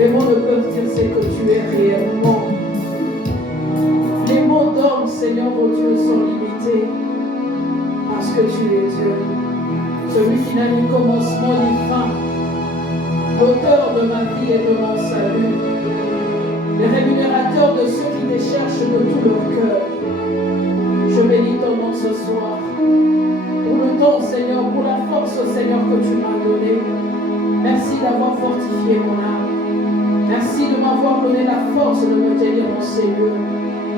Les mots ne peuvent dire ce que tu es réellement. Les mots d'homme, Seigneur, oh Dieu, sont limités parce que tu es Dieu. Celui qui n'a ni commencement ni fin, l'auteur de ma vie et de mon salut, le rémunérateur de ceux qui te cherchent de tout leur cœur. Je bénis ton nom ce soir pour le don, Seigneur, pour la force, Seigneur, que tu m'as donnée. Merci d'avoir fortifié mon âme. Merci de m'avoir donné la force de me tenir en Seigneur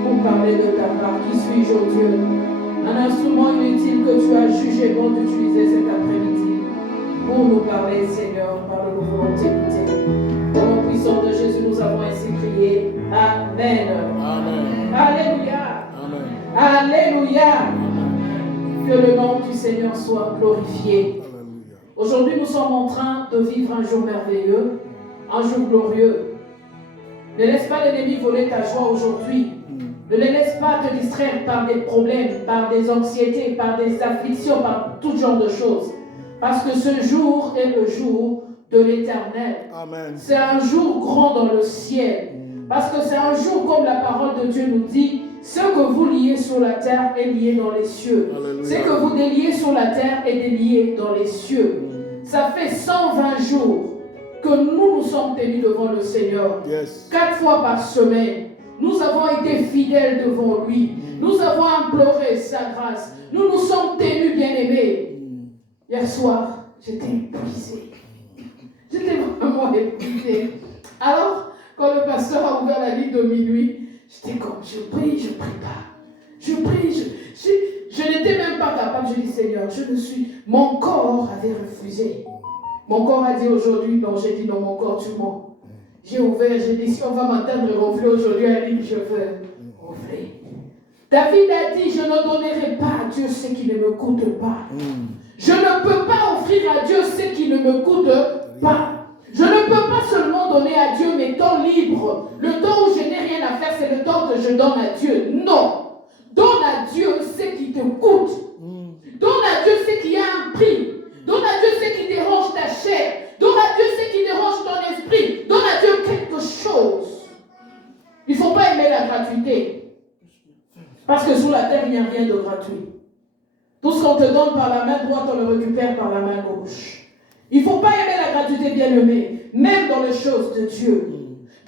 pour parler de ta part. Qui suis-je, oh Dieu? Un instrument inutile que tu as jugé bon d'utiliser cet après-midi pour nous parler, Seigneur, par le volonté d'écouter. Au nom puissant de Jésus, nous avons ainsi prié. Amen. Amen. Alléluia. Amen. Alléluia. Amen. Que le nom du Seigneur soit glorifié. Alléluia. Aujourd'hui, nous sommes en train de vivre un jour merveilleux, un jour glorieux. Ne laisse pas l'ennemi voler ta joie aujourd'hui. Ne les laisse pas te distraire par des problèmes, par des anxiétés, par des afflictions, par tout genre de choses. Parce que ce jour est le jour de l'Éternel. Amen. C'est un jour grand dans le ciel. Parce que c'est un jour, comme la parole de Dieu nous dit, ce que vous liez sur la terre est lié dans les cieux. Alléluia. Ce que vous déliez sur la terre est délié dans les cieux. Ça fait 120 jours que nous sommes tenus devant le Seigneur. Yes. 4 fois par semaine. Nous avons été fidèles devant lui. Nous avons imploré sa grâce. Nous nous sommes tenus bien-aimés. Hier soir, j'étais épuisée. J'étais vraiment épuisée. Alors, quand le pasteur a ouvert la ligne de minuit, j'étais comme, je prie pas. Je prie, je n'étais même pas capable. Je dis, Seigneur, mon corps avait refusé. Mon corps a dit aujourd'hui, non, j'ai dit, non, mon corps, tu mens. J'ai ouvert, j'ai dit, si on va m'entendre ronfler aujourd'hui, elle dit, je veux ronfler. David a dit, je ne donnerai pas à Dieu ce qui ne me coûte pas. Je ne peux pas offrir à Dieu ce qui ne me coûte pas. Je ne peux pas seulement donner à Dieu mes temps libres. Le temps où je n'ai rien à faire, c'est le temps que je donne à Dieu. Non. Donne à Dieu ce qui te coûte. Donne à Dieu ce qui a un prix. Donne à Dieu ce qui dérange ta chair. Donne à Dieu ce qui dérange ton esprit. Donne à Dieu quelque chose. Il ne faut pas aimer la gratuité. Parce que sous la terre, il n'y a rien de gratuit. Tout ce qu'on te donne par la main droite, on le récupère par la main gauche. Il ne faut pas aimer la gratuité, bien-aimé, même dans les choses de Dieu.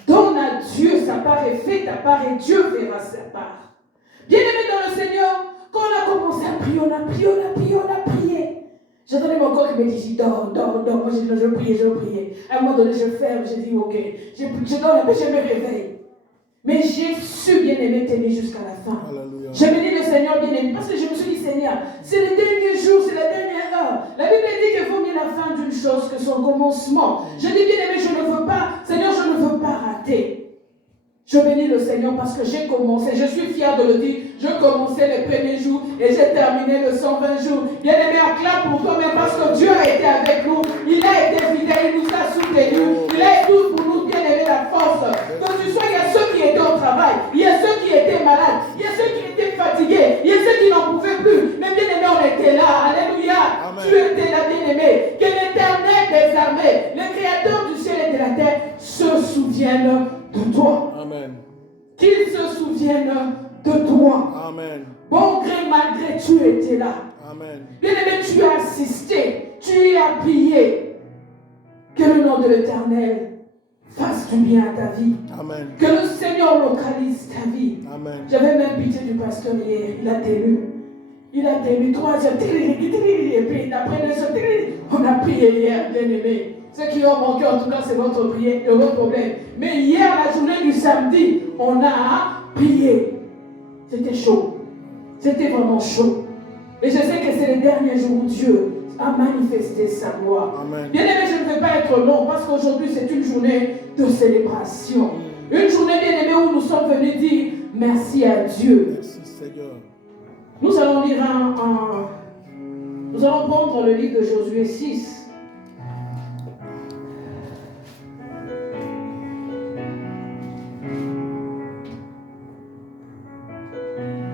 Donne à Dieu sa part et fais ta part et Dieu fera sa part. Bien-aimé dans le Seigneur, quand on a commencé à prier, on a prié. J'entendais mon corps qui me disait, dors. Moi, je priais. À un moment donné, je ferme, je dis, ok. Je dors un peu, je me réveille. Mais j'ai su, bien-aimé, t'aimer jusqu'à la fin. Alléluia. J'ai béni le Seigneur, bien-aimé, parce que je me suis dit, Seigneur, c'est le dernier jour, c'est la dernière heure. La Bible dit qu'il vaut mieux la fin d'une chose que son commencement. Je dis, bien-aimé, je ne veux pas, Seigneur, je ne veux pas rater. Je bénis le Seigneur parce que j'ai commencé, je suis fier de le dire, je commençais les premiers jours et j'ai terminé le 120 jours. Bien-aimé, acclame pour toi-même parce que Dieu a été avec nous, il a été fidèle, il nous a soutenus, il a été pour nous, bien-aimé, la force. Que tu sois, il y a ceux qui étaient au travail, il y a ceux qui étaient malades, il y a ceux qui étaient fatigués, il y a ceux qui n'en pouvaient plus. Mais bien-aimé, on était là, alléluia. Amen. Tu étais là, bien-aimé. Que l'Éternel des armées, le Créateur du ciel et de la terre, se souvienne de toi. Amen. Qu'il se souvienne de toi. Amen. Bon gré, malgré, tu étais là. Amen. Bien-aimé, tu as assisté, tu as prié. Que le nom de l'Éternel fasse du bien à ta vie. Amen. Que le Seigneur localise ta vie. Amen. J'avais même pitié du pasteur hier, il a tenu. Il a tenu 3 heures, et puis après 2 heures, on a prié hier, bien-aimé. Ceux qui ont manqué, en tout cas, c'est votre prière, votre problème. Mais hier, la journée du samedi, on a prié. C'était chaud. C'était vraiment chaud. Et je sais que c'est le dernier jour où Dieu a manifesté sa gloire. Amen. Bien-aimé, je ne vais pas être long parce qu'aujourd'hui, c'est une journée de célébration. Une journée, bien-aimé, où nous sommes venus dire merci à Dieu. Merci, Seigneur. Nous allons lire nous allons prendre le livre de Josué 6.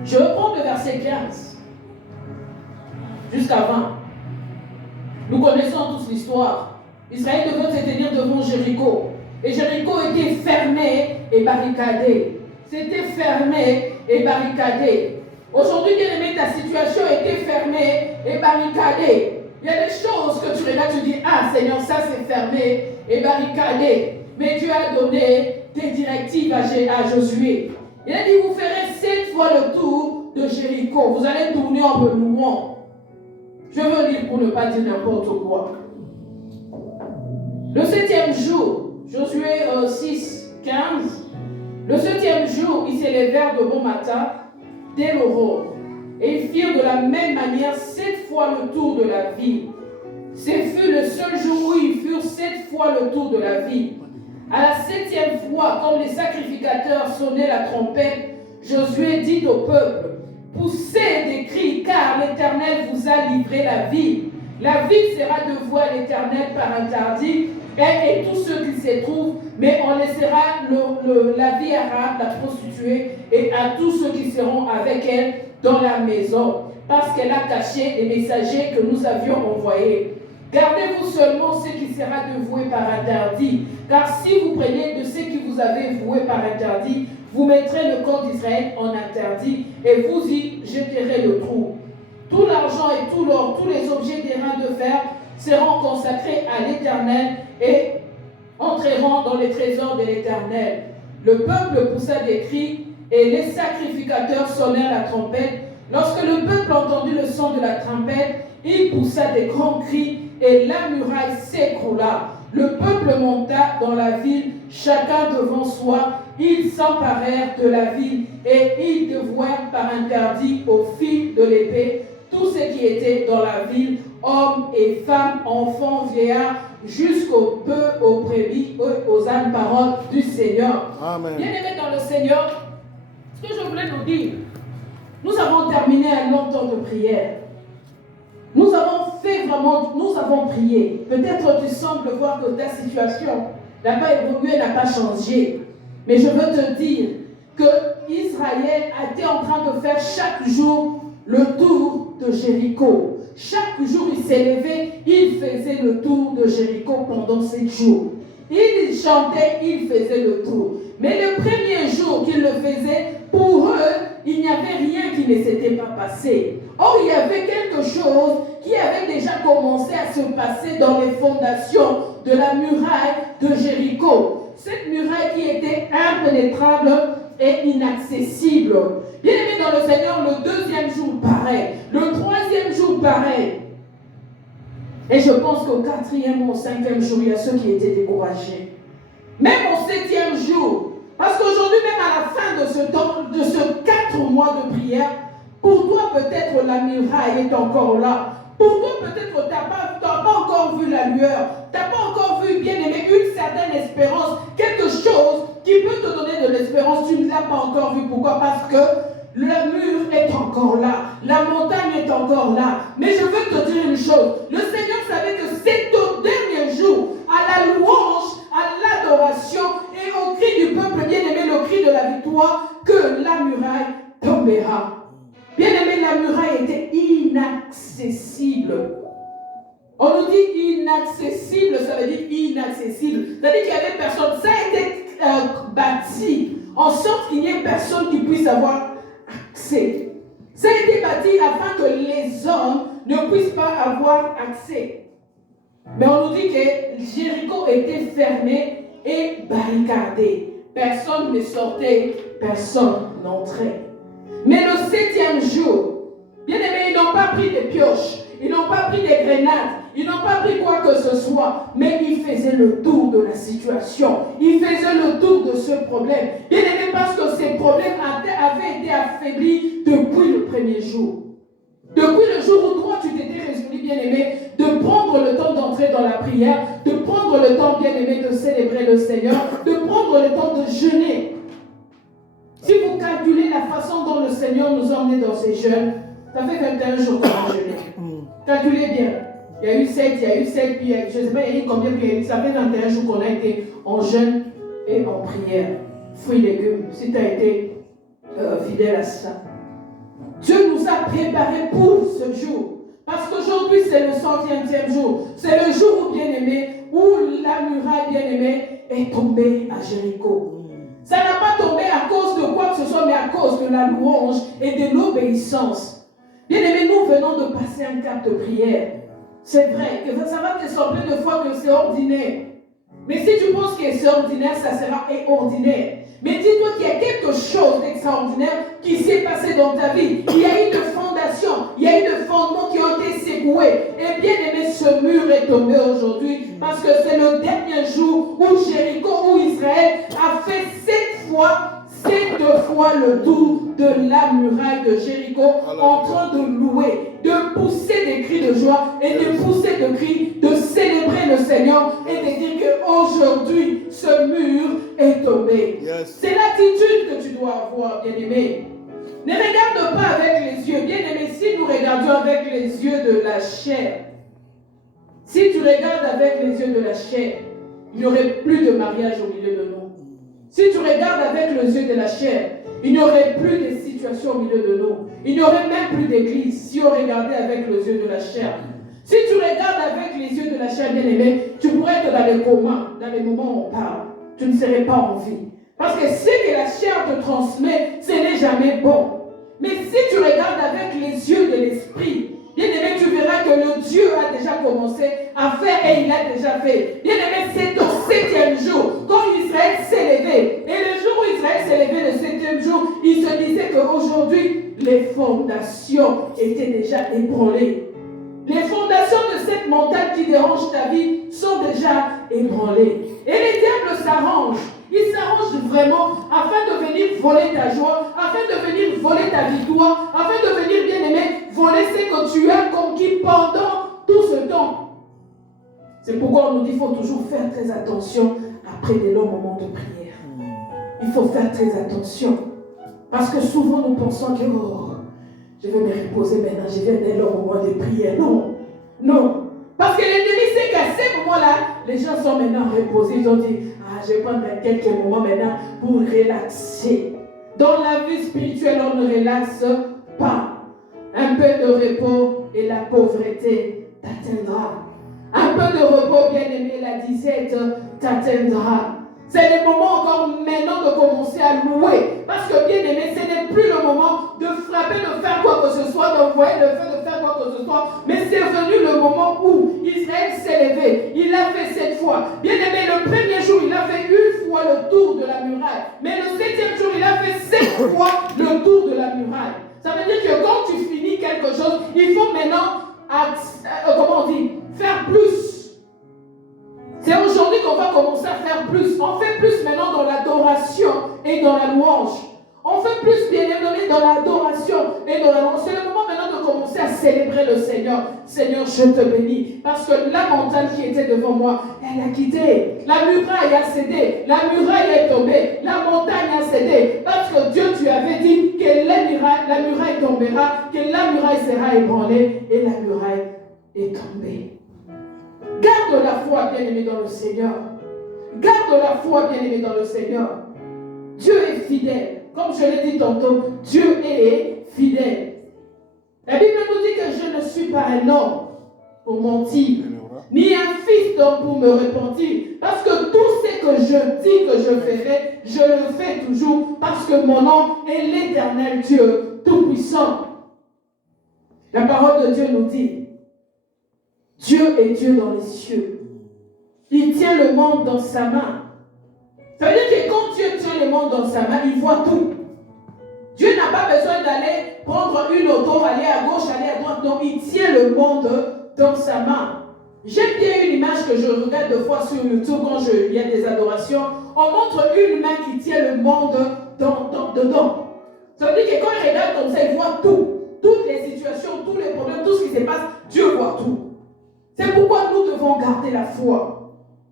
Je reprends le verset 15 jusqu'à 20. Nous connaissons tous l'histoire. Israël devait se tenir devant Jéricho. Et Jéricho était fermé et barricadé. C'était fermé et barricadé. Aujourd'hui, bien aimé, ta situation était fermée et barricadée. Il y a des choses que tu regardes, tu dis, ah Seigneur, ça c'est fermé et barricadé. Mais Dieu a donné des directives à Josué. Il a dit, vous ferez 7 fois le tour de Jéricho. Vous allez tourner en me louant. Je veux lire pour ne pas dire n'importe quoi. Le 7e jour, Josué 6, 15. Le 7e jour, ils s'élevèrent de bon matin dès l'aurore. Et ils firent de la même manière 7 fois le tour de la ville. Ce fut le seul jour où ils furent 7 fois le tour de la ville. À la 7e fois, comme les sacrificateurs sonnaient la trompette, Josué dit au peuple, poussez des cris, car l'Éternel vous a livré la ville. La ville sera de vous à l'Éternel par interdit, et tous ceux qui s'y trouvent, mais on laissera la vie arabe, la prostituée, et à tous ceux qui seront avec elle dans la maison, parce qu'elle a caché les messagers que nous avions envoyés. Gardez-vous seulement ce qui sera dévoué par interdit, car si vous prenez de ce qui vous avez voué par interdit, vous mettrez le corps d'Israël en interdit, et vous y jeterez le trou. Tout l'argent et tout l'or, tous les objets d'airain de fer seront consacrés à l'Éternel et entreront dans les trésors de l'Éternel. Le peuple poussa des cris et les sacrificateurs sonnèrent la trompette. Lorsque le peuple entendit le son de la trompette, il poussa des grands cris et la muraille s'écroula. Le peuple monta dans la ville, chacun devant soi. Ils s'emparèrent de la ville et ils dévouèrent par interdit au fil de l'épée tout ce qui était dans la ville, hommes et femmes, enfants, vieillards, jusqu'aux bœufs, aux brebis, aux ânes, parole du Seigneur. Amen. Bien-aimés dans le Seigneur, ce que je voulais nous dire, nous avons terminé un long temps de prière. Nous avons prié. Peut-être tu sembles voir que ta situation n'a pas évolué, n'a pas changé. Mais je veux te dire que Israël a été en train de faire chaque jour le tour de Jéricho. Chaque jour, il s'est levé, il faisait le tour de Jéricho pendant 7 jours. Il chantait, il faisait le tour. Mais le premier jour qu'il le faisait, pour eux, il n'y avait rien qui ne s'était pas passé. Or, il y avait quelque chose qui avait déjà commencé à se passer dans les fondations de la muraille de Jéricho. Cette muraille qui était impénétrable et inaccessible. Bien aimé dans le Seigneur, le 2e jour, pareil. Le 3e jour, pareil. Et je pense qu'au 4e ou au 5e jour, il y a ceux qui étaient découragés. Même au 7e jour. Parce qu'aujourd'hui, même à la fin de ce temps, de ce 4 mois de prière, pour toi, peut-être la muraille est encore là. Pour toi, peut-être tu n'as pas encore vu la lueur. Tu n'as pas encore vu, bien aimé, une certaine espérance. Quelque chose qui peut te donner de l'espérance. Tu ne l'as pas encore vu. Pourquoi? Parce que le mur est encore là. La montagne est encore là. Mais je veux te dire une chose. Le Seigneur savait que c'est au dernier jour, à la louange, à l'adoration et au cri du peuple bien-aimé, le cri de la victoire, que la muraille tombera. Bien-aimé, la muraille était inaccessible. On nous dit inaccessible, ça veut dire inaccessible. Ça veut dire qu'il n'y avait personne. Ça a été bâti en sorte qu'il n'y ait personne qui puisse avoir accès. Ça a été bâti afin que les hommes ne puissent pas avoir accès. Mais on nous dit que Jéricho était fermé et barricadé. Personne ne sortait, personne n'entrait. Mais le 7e jour, bien aimé, ils n'ont pas pris des pioches, ils n'ont pas pris des grenades, ils n'ont pas pris quoi que ce soit, mais ils faisaient le tour de la situation, ils faisaient le tour de ce problème. Bien aimé, parce que ces problèmes avaient été affaiblis depuis le premier jour. Depuis le jour où toi tu t'étais résolu, bien aimé, de prendre le temps d'entrer dans la prière, de prendre le temps, bien aimé, de célébrer le Seigneur, de prendre le temps de jeûner. Si vous calculez la façon dont le Seigneur nous a emmenés dans ces jeûnes, ça fait 21 jours qu'on a jeûné. Calculez bien. Il y a eu 7, puis je ne sais pas, il y a eu combien, puis ça fait 21 jours qu'on a été en jeûne et en prière. Fruits et légumes, si tu as été fidèle à ça. Dieu nous a préparés pour ce jour. Parce qu'aujourd'hui, c'est le 100e jour. C'est le jour où, bien-aimé, où la muraille, bien-aimé, est tombé à Jéricho. Ça n'a pas tombé à cause de quoi que ce soit, mais à cause de la louange et de l'obéissance. Bien-aimés, nous venons de passer un cap de prière. C'est vrai que ça va te sembler de fois que c'est ordinaire. Mais si tu penses que c'est ordinaire, ça sera ordinaire. Mais dis-toi qu'il y a quelque chose d'extraordinaire qui s'est passé dans ta vie. Il y a eu de fondations, il y a eu de fondements qui ont été secoués. Et bien aimé, ce mur est tombé aujourd'hui parce que c'est le dernier jour où Jéricho, où Israël a fait 7 fois le tour de la muraille de Jéricho en train de louer, de pousser des cris de joie et de pousser des cris, de célébrer le Seigneur et de dire qu'aujourd'hui, ce mur est tombé. Yes. C'est l'attitude que tu dois avoir, bien-aimé. Ne regarde pas avec les yeux. Bien-aimé, si nous regardions avec les yeux de la chair, si tu regardes avec les yeux de la chair, il n'y aurait plus de mariage au milieu de nous. Si tu regardes avec les yeux de la chair, il n'y aurait plus de situation au milieu de nous. Il n'y aurait même plus d'église si on regardait avec les yeux de la chair. Si tu regardes avec les yeux de la chair, bien-aimé, tu pourrais être dans les comas, dans les moments où on parle. Tu ne serais pas en vie. Parce que ce que la chair te transmet, ce n'est jamais bon. Mais si tu regardes avec les yeux de l'esprit, bien-aimé, tu verras que le Dieu a déjà commencé à faire et il a déjà fait. Bien-aimé, c'est au 7e jour, quand Israël s'est levé. Et le jour où Israël s'est levé, le 7e jour, il se disait qu'aujourd'hui, les fondations étaient déjà ébranlées. Les fondations de cette montagne qui dérange ta vie sont déjà ébranlées. Et les diables s'arrangent. Ils s'arrangent vraiment afin de venir voler ta joie, afin de venir voler ta victoire, afin de venir, bien-aimé, voler ce que tu as conquis pendant tout ce temps. C'est pourquoi on nous dit qu'il faut toujours faire très attention après des longs moments de prière. Il faut faire très attention. Parce que souvent nous pensons que je vais me reposer maintenant, je viens des longs moments de prière. Non, non. Parce que l'ennemi sait qu'à ces moments-là, les gens sont maintenant reposés. Ils ont dit, je vais prendre quelques moments maintenant pour relaxer. Dans la vie spirituelle, on ne relaxe pas. Un peu de repos et la pauvreté t'atteindra. Un peu de repos, bien-aimé, la disette t'atteindra. C'est le moment encore maintenant de commencer à louer. Parce que, bien-aimé, ce n'est plus le moment de frapper, de faire quoi que ce soit, d'envoyer le feu, de faire quoi que ce soit. Mais c'est venu le moment où Israël s'est levé. Il l'a fait 7 fois. Bien-aimé, le premier jour, il a fait 1 fois le tour de la muraille. Mais le 7e jour, il a fait 7 fois le tour de la muraille. Ça veut dire que quand tu finis quelque chose, il faut maintenant, comment on dit, faire plus. C'est aujourd'hui qu'on va commencer à faire plus. On fait plus maintenant dans l'adoration et dans la louange. On fait plus, bien aimé, dans l'adoration et dans la louange. C'est le moment maintenant de commencer à célébrer le Seigneur. Seigneur, je te bénis. Parce que la montagne qui était devant moi, elle a quitté. La muraille a cédé. La muraille est tombée. La montagne a cédé. Parce que Dieu, tu avais dit que la muraille tombera, que la muraille sera ébranlée. Et la muraille est tombée. Garde la foi, bien-aimé, dans le Seigneur. Garde la foi, bien-aimé, dans le Seigneur. Dieu est fidèle. Comme je l'ai dit tantôt, Dieu est fidèle. La Bible nous dit que je ne suis pas un homme pour mentir, ni un fils d'homme pour me repentir. Parce que tout ce que je dis que je ferai, je le fais toujours. Parce que mon nom est l'Éternel Dieu Tout-Puissant. La parole de Dieu nous dit, Dieu est Dieu dans les cieux. Il tient le monde dans sa main. Ça veut dire que quand Dieu tient le monde dans sa main, il voit tout. Dieu n'a pas besoin d'aller prendre une auto, aller à gauche, aller à droite. Non, il tient le monde dans sa main. J'aime bien une image que je regarde de fois sur YouTube quand il y a des adorations. On montre une main qui tient le monde dedans. Ça veut dire que quand il regarde comme ça, il voit tout. Toutes les situations, tous les problèmes, tout ce qui se passe, Dieu voit tout. C'est pourquoi nous devons garder la foi.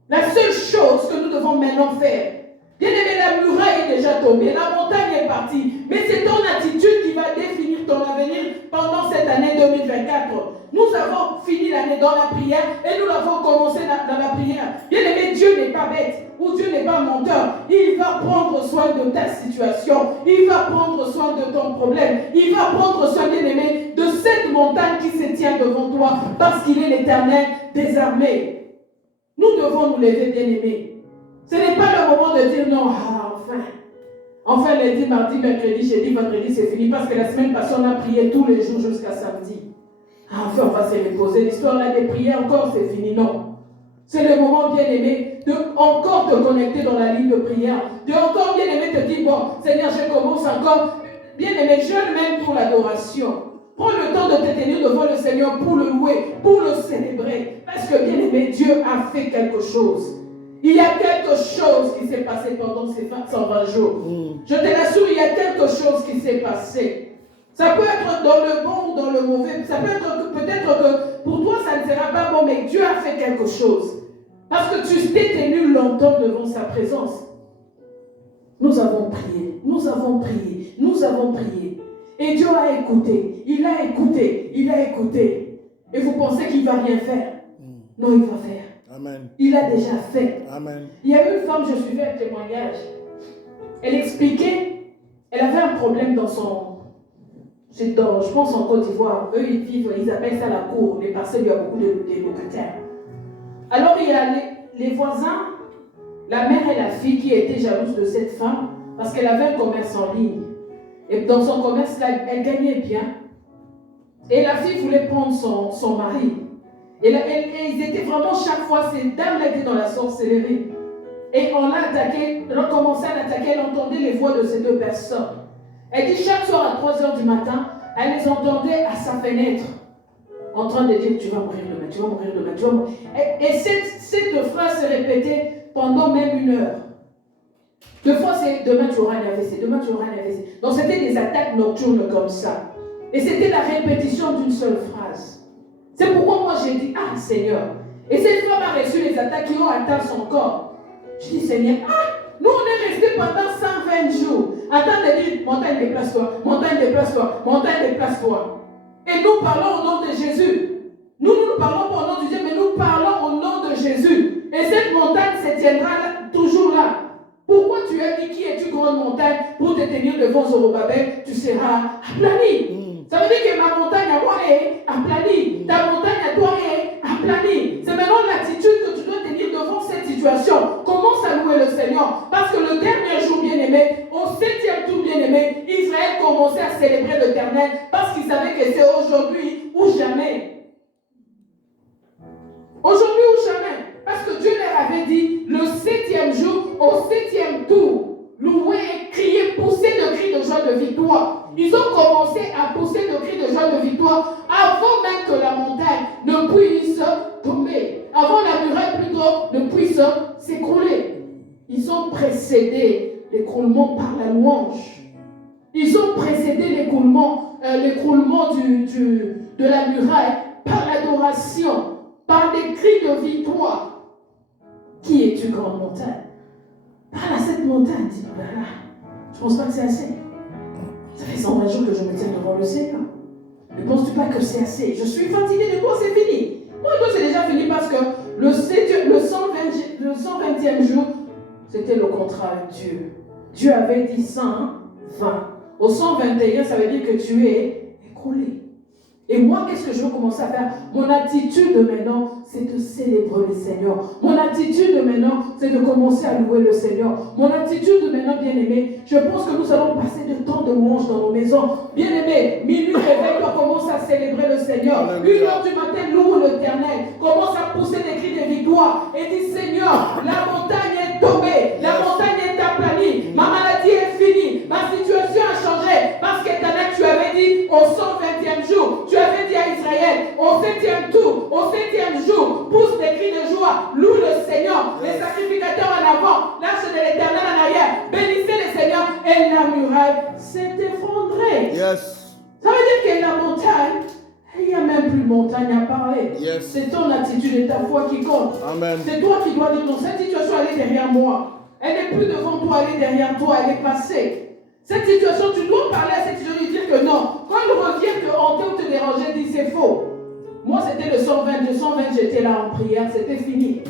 La seule chose que nous devons maintenant faire, bien aimé, la muraille est déjà tombée, la montagne est partie, mais c'est ton attitude qui va définir ton avenir pendant cette année 2024. Nous avons fini l'année dans la prière et nous l'avons commencé dans la prière. Bien aimé, Dieu n'est pas bête ou Dieu n'est pas menteur. Il va prendre soin de ta situation. Il va prendre soin de ton problème. Il va prendre soin, bien aimé, de cette montagne qui se tient devant toi parce qu'il est l'Éternel des armées. Nous devons nous lever, bien aimé. Ce n'est pas le moment de dire non, enfin lundi, mardi, mercredi, jeudi, vendredi, c'est fini. Parce que la semaine passée, on a prié tous les jours jusqu'à samedi. Enfin, on va se reposer. L'histoire là des prières, encore, c'est fini. Non. C'est le moment, bien-aimé, de encore te connecter dans la ligne de prière. De encore, bien-aimé, te dire, bon, Seigneur, je commence encore. Bien-aimé, jeûne même pour l'adoration. Prends le temps de te tenir devant le Seigneur pour le louer, pour le célébrer. Parce que, bien-aimé, Dieu a fait quelque chose. Il y a quelque chose qui s'est passé pendant ces 120 jours. Je te l'assure, il y a quelque chose qui s'est passé. Ça peut être dans le bon ou dans le mauvais. Ça peut être peut-être que pour toi, ça ne sera pas bon, mais Dieu a fait quelque chose. Parce que tu t'es tenu longtemps devant sa présence. Nous avons prié, nous avons prié, nous avons prié. Et Dieu a écouté, il a écouté, il a écouté. Et vous pensez qu'il ne va rien faire? Non, il va faire. Amen. Il a déjà fait. Amen. Il y a une femme, je suivais un témoignage. Elle expliquait, elle avait un problème dans son... je pense en Côte d'Ivoire. Eux, ils vivent, ils appellent ça la cour. Les parcelles, il y a beaucoup de locataires. Alors, il y a les voisins, la mère et la fille qui étaient jalouses de cette femme parce qu'elle avait un commerce en ligne. Et dans son commerce, là, elle gagnait bien. Et la fille voulait prendre son mari. Et ils étaient vraiment, chaque fois, ces dames-là étaient dans la sorcellerie. Et on l'a attaqué, on a commencé à l'attaquer, elle entendait les voix de ces deux personnes. Elle dit chaque soir à 3h du matin, elle les entendait à sa fenêtre, en train de dire tu vas mourir demain, tu vas mourir demain, tu vas mourir. Et cette phrase se répétait pendant même 1 heure. Deux fois c'est demain tu auras un AVC, demain tu auras un AVC. Donc c'était des attaques nocturnes comme ça. Et c'était la répétition d'une seule phrase. C'est pourquoi moi j'ai dit, ah Seigneur. Et cette femme a reçu les attaques qui ont atteint son corps. Je dis Seigneur, nous on est restés pendant 120 jours. Attends de dire, montagne déplace-toi, montagne déplace-toi, montagne déplace-toi. Et nous parlons au nom de Jésus. Nous ne parlons pas au nom de Dieu, mais nous parlons au nom de Jésus. Et cette montagne se tiendra là, toujours là. Pourquoi tu as dit qui es-tu grande montagne pour te tenir devant Zorobabel, tu seras aplani. Ça veut dire que ma montagne à moi est aplanie. Ta montagne à toi est aplanie. C'est maintenant l'attitude que tu dois tenir devant cette situation. Commence à louer le Seigneur. Parce que le dernier jour, bien-aimé, au 7e tour, bien-aimé, Israël commençait à célébrer l'Éternel parce qu'il savait que c'est aujourd'hui ou jamais. Aujourd'hui ou jamais. Parce que Dieu leur avait dit, le 7e jour, au 7e tour, louer et crier, pousser de cris de joie de victoire. Ils ont commencé à pousser de cris de joie de victoire avant même que la montagne ne puisse tomber. Avant la muraille plutôt ne puisse s'écrouler. Ils ont précédé l'écroulement par la louange. Ils ont précédé l'écroulement de la muraille par l'adoration, par des cris de victoire. Qui es-tu, grande montagne? Parle à cette montagne, dis voilà. Je ne pense pas que c'est assez. Ça fait 120 jours que je me tiens devant le Seigneur. Ne penses-tu pas que c'est assez? Je suis fatigué de toi, c'est fini. Moi, toi, c'est déjà fini parce que le 120e jour, c'était le contrat avec Dieu. Dieu avait dit 120. Au 121, ça veut dire que tu es écoulé. Et moi, qu'est-ce que je veux commencer à faire? Mon attitude maintenant, c'est de célébrer le Seigneur. Mon attitude maintenant, c'est de commencer à louer le Seigneur. Mon attitude maintenant, bien-aimé, je pense que nous allons passer de temps de louange dans nos maisons. Bien-aimé, minuit réveil, on commence à célébrer le Seigneur. 1h du matin, loue l'Éternel. Commence à pousser des cris de victoire. Et dis, Seigneur, la montagne est tombée. La montagne est aplanie. Ma maladie est finie. Ma situation a changé. Parce qu'Éternel, tu avais dit au 120e jour, tu avais dit à Israël, au 7e tour, au 7e jour, pousse des cris de joie, loue le Seigneur, les sacrificateurs en avant, l'arche de l'Éternel en arrière, bénissez le Seigneur, et la muraille s'est effondrée. Yes. Ça veut dire que la montagne, il n'y a même plus de montagne à parler. Yes. C'est ton attitude et ta foi qui compte. Amen. C'est toi qui dois dire non, cette situation elle est derrière moi. Elle n'est plus devant toi, elle est derrière toi, elle est passée. Cette situation, tu dois parler à cette situation et dire que non. Quand il revient qu'on te déranger, dis c'est faux. Moi, c'était le 120, j'étais là en prière, c'était fini.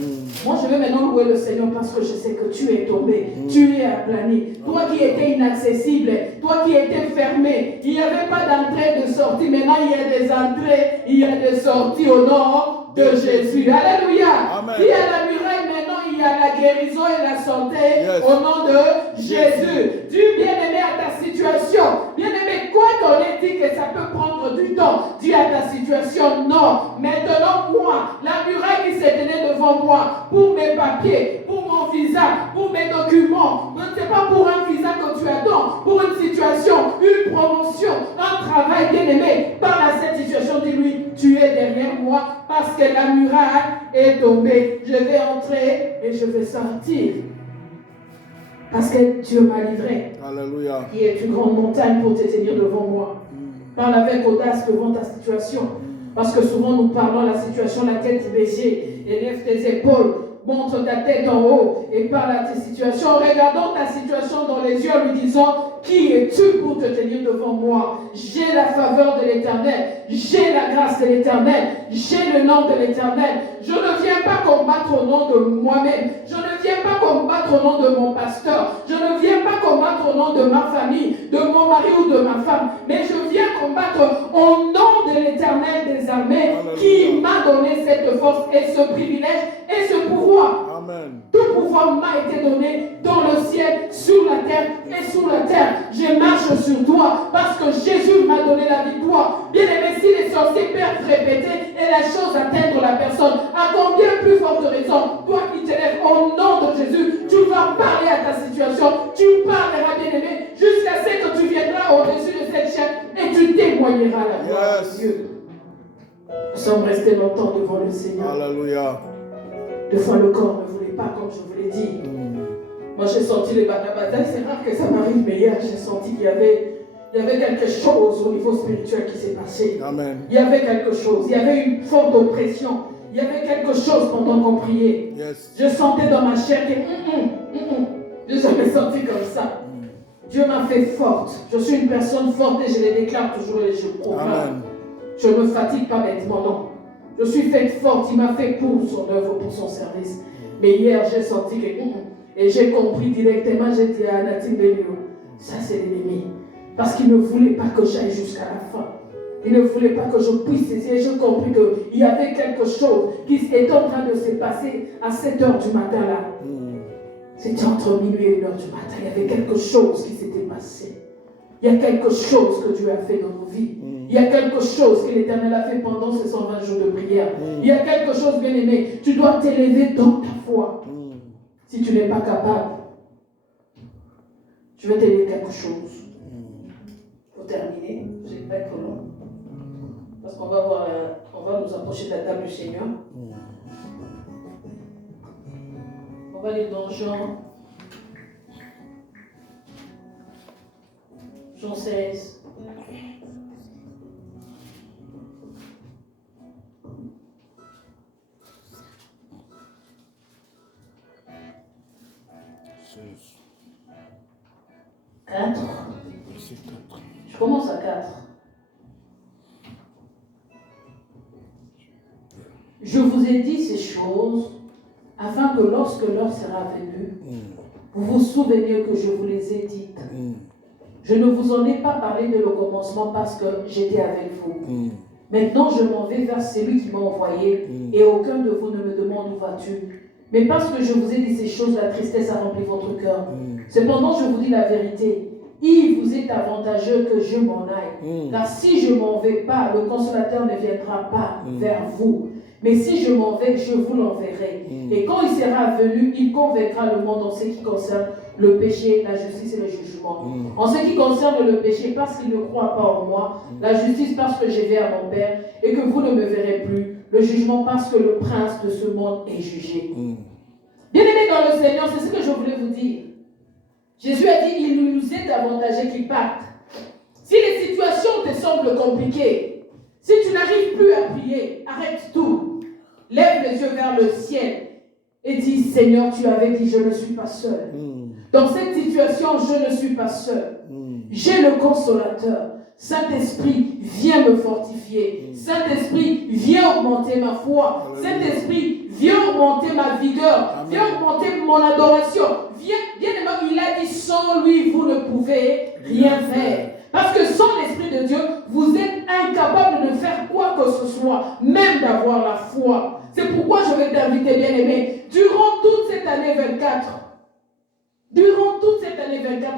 Moi, je vais maintenant louer le Seigneur parce que je sais que tu es tombé, tu es aplani. Toi qui étais inaccessible, toi qui étais fermé, il n'y avait pas d'entrée et de sortie. Maintenant, il y a des entrées, il y a des sorties au nom de Jésus. Alléluia. Amen. Il y a la muraille, maintenant, il y y a la guérison et la santé au nom de Jésus. Dieu bien-aimé à ta situation. Bien-aimé, quoi qu'on ait dit que ça peut prendre du temps, dis à ta situation, non. Maintenant, moi, la muraille qui s'est tenue devant moi, pour mes papiers, pour mon visa, pour mes documents, ce n'est pas pour un visa que tu attends, pour une situation, une promotion, un travail bien-aimé. Parle à cette situation, dis-lui, tu es derrière moi parce que la muraille est tombée. Je vais entrer et je vais sortir. Parce que Dieu m'a livré. Alléluia. Qui est une grande montagne pour te tenir devant moi. Parle avec audace devant ta situation. Parce que souvent nous parlons de la situation, la tête baissée, élève tes épaules, montre ta tête en haut et parle à tes situations. Regardons ta situation dans les yeux en lui disant, qui es-tu pour te tenir devant moi? J'ai la faveur de l'Éternel, j'ai la grâce de l'Éternel, j'ai le nom de l'Éternel. Je ne viens pas combattre au nom de moi-même, je ne viens pas combattre au nom de mon pasteur, je ne viens pas combattre au nom de ma famille, de mon mari ou de ma femme, mais je viens combattre au nom de l'Éternel des armées qui m'a donné cette force et ce privilège et ce pouvoir. Amen. Tout pouvoir m'a été donné dans le ciel, sur la terre et sous la terre. Je marche sur toi parce que Jésus m'a donné la victoire. Bien aimé, si les sorciers peuvent répéter et la chose atteindre la personne, à combien plus forte raison, toi qui te lèves au nom de Jésus, tu vas parler à ta situation, tu parleras bien aimé, jusqu'à ce que tu viendras au-dessus de cette chaîne et tu témoigneras la gloire de Dieu. Nous sommes restés longtemps devant le Seigneur. Alléluia. Deux fois le corps ne voulait pas, comme je vous l'ai dit. Moi j'ai senti les batailles, c'est rare que ça m'arrive, mais hier j'ai senti qu'il y avait quelque chose au niveau spirituel qui s'est passé. Amen. Il y avait quelque chose, il y avait une forte oppression, il y avait quelque chose pendant qu'on priait. Yes. Je sentais dans ma chair que je n'ai jamais senti comme ça. Dieu m'a fait forte. Je suis une personne forte et je le déclare toujours et je le proclame. Je ne me fatigue pas bêtement, non. Je suis faite forte, il m'a fait pour son œuvre, pour son service. Mais hier, j'ai senti que... Et j'ai compris directement, j'ai dit à Nathan Belio, ça c'est l'ennemi. Parce qu'il ne voulait pas que j'aille jusqu'à la fin. Il ne voulait pas que je puisse saisir. Et j'ai compris qu'il y avait quelque chose qui était en train de se passer à 7h du matin là. C'était entre minuit et 1h du matin. Il y avait quelque chose qui s'était passé. Il y a quelque chose que Dieu a fait dans nos vies. Il y a quelque chose que l'Éternel a fait pendant ces 120 jours de prière. Il y a quelque chose, bien aimé. Tu dois t'élever dans ta foi. Si tu n'es pas capable, je vais te dire quelque chose. Pour terminer, je ne vais pas être long. Parce qu'on va voir, on va nous approcher de la table du Seigneur. On va aller dans Jean 16. Je commence à 4. Je vous ai dit ces choses afin que lorsque l'heure sera venue, vous vous souveniez que je vous les ai dites. Je ne vous en ai pas parlé dès le commencement parce que j'étais avec vous. Maintenant, je m'en vais vers celui qui m'a envoyé et aucun de vous ne me demande où vas-tu. Mais parce que je vous ai dit ces choses, la tristesse a rempli votre cœur. Cependant, je vous dis la vérité. Il vous est avantageux que je m'en aille. Car si je ne m'en vais pas, le consolateur ne viendra pas vers vous. Mais si je m'en vais, je vous l'enverrai. Et quand il sera venu, il convaincra le monde en ce qui concerne le péché, la justice et le jugement. En ce qui concerne le péché, parce qu'il ne croit pas en moi. La justice, parce que je vais à mon Père et que vous ne me verrez plus. Le jugement, parce que le prince de ce monde est jugé. Bien-aimés dans le Seigneur, c'est ce que je voulais vous dire. Jésus a dit, il nous est avantageux qu'il parte. Si les situations te semblent compliquées, si tu n'arrives plus à prier, arrête tout. Lève les yeux vers le ciel et dis, Seigneur, tu avais dit, je ne suis pas seul. Dans cette situation, je ne suis pas seul. J'ai le consolateur. Saint-Esprit, viens me fortifier. Saint-Esprit, viens augmenter ma foi. Saint-Esprit, viens augmenter ma vigueur. Viens augmenter mon adoration. Viens, bien aimé, il a dit, sans lui, vous ne pouvez rien faire. Parce que sans l'Esprit de Dieu, vous êtes incapable de faire quoi que ce soit, même d'avoir la foi. C'est pourquoi je vais t'inviter, bien-aimé, durant toute cette année 24,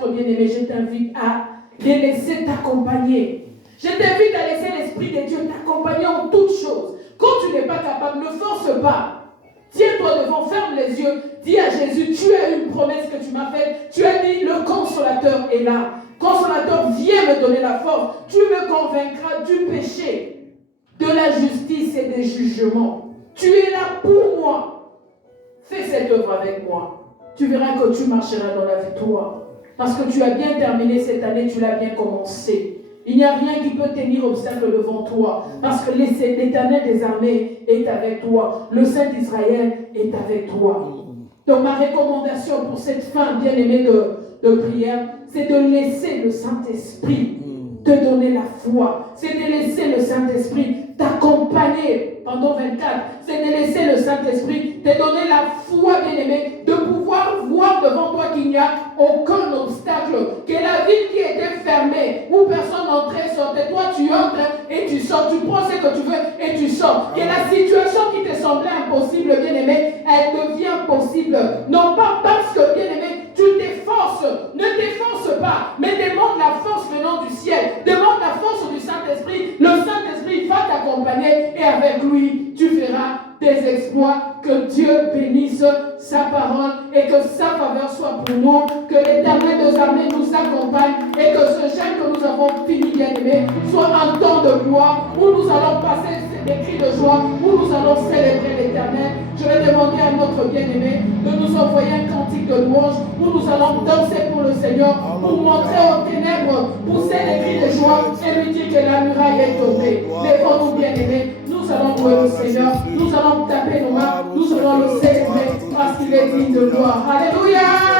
bien-aimé, je t'invite à les laisser t'accompagner. Je t'invite à laisser l'Esprit de Dieu t'accompagner en toutes choses. Quand tu n'es pas capable, ne force pas. Tiens-toi devant, ferme les yeux, dis à Jésus, tu as une promesse que tu m'as faite. Tu as dit, le consolateur est là. Consolateur, viens me donner la force. Tu me convaincras du péché, de la justice et des jugements. Tu es là pour moi. Fais cette œuvre avec moi. Tu verras que tu marcheras dans la victoire. Parce que tu as bien terminé cette année, tu l'as bien commencé. Il n'y a rien qui peut tenir obstacle devant toi. Parce que l'Éternel des armées est avec toi. Le Saint d'Israël est avec toi. Donc ma recommandation pour cette fin bien-aimée de prière, c'est de laisser le Saint-Esprit te donner la foi. C'est de laisser le Saint-Esprit t'accompagner pendant 24. C'est de laisser le Saint-Esprit te donner la foi, bien-aimé, de pouvoir voir devant toi qu'il n'y a aucun obstacle. Que la ville qui était fermée, où personne n'entrait, sortait, toi tu entres et tu sors. Tu prends ce que tu veux et tu sors. Que la situation qui te semblait impossible, bien-aimé, elle devient possible. Non pas parce que, bien-aimé, tu t'efforces. Ne t'efforce pas, mais demande la force venant du ciel. Demande la force du Saint-Esprit. Le Saint-Esprit va t'accompagner et avec lui, tu feras des exploits. Que Dieu bénisse sa parole et que sa faveur soit pour nous. Que l'Éternel des armées nous accompagne et que ce jeûne que nous avons fini, bien-aimé, soit un temps de gloire où nous allons passer des cris de joie, où nous allons célébrer l'Éternel. Je vais demander à notre bien-aimé de nous envoyer un cantique de louange où nous allons danser pour le Seigneur, pour montrer aux ténèbres, pousser des cris de joie et lui dire que la muraille est tombée. Lèvons-nous, bien-aimés, nous allons louer le Seigneur, nous allons taper nos mains, nous allons le célébrer parce qu'il est digne de gloire. Alléluia!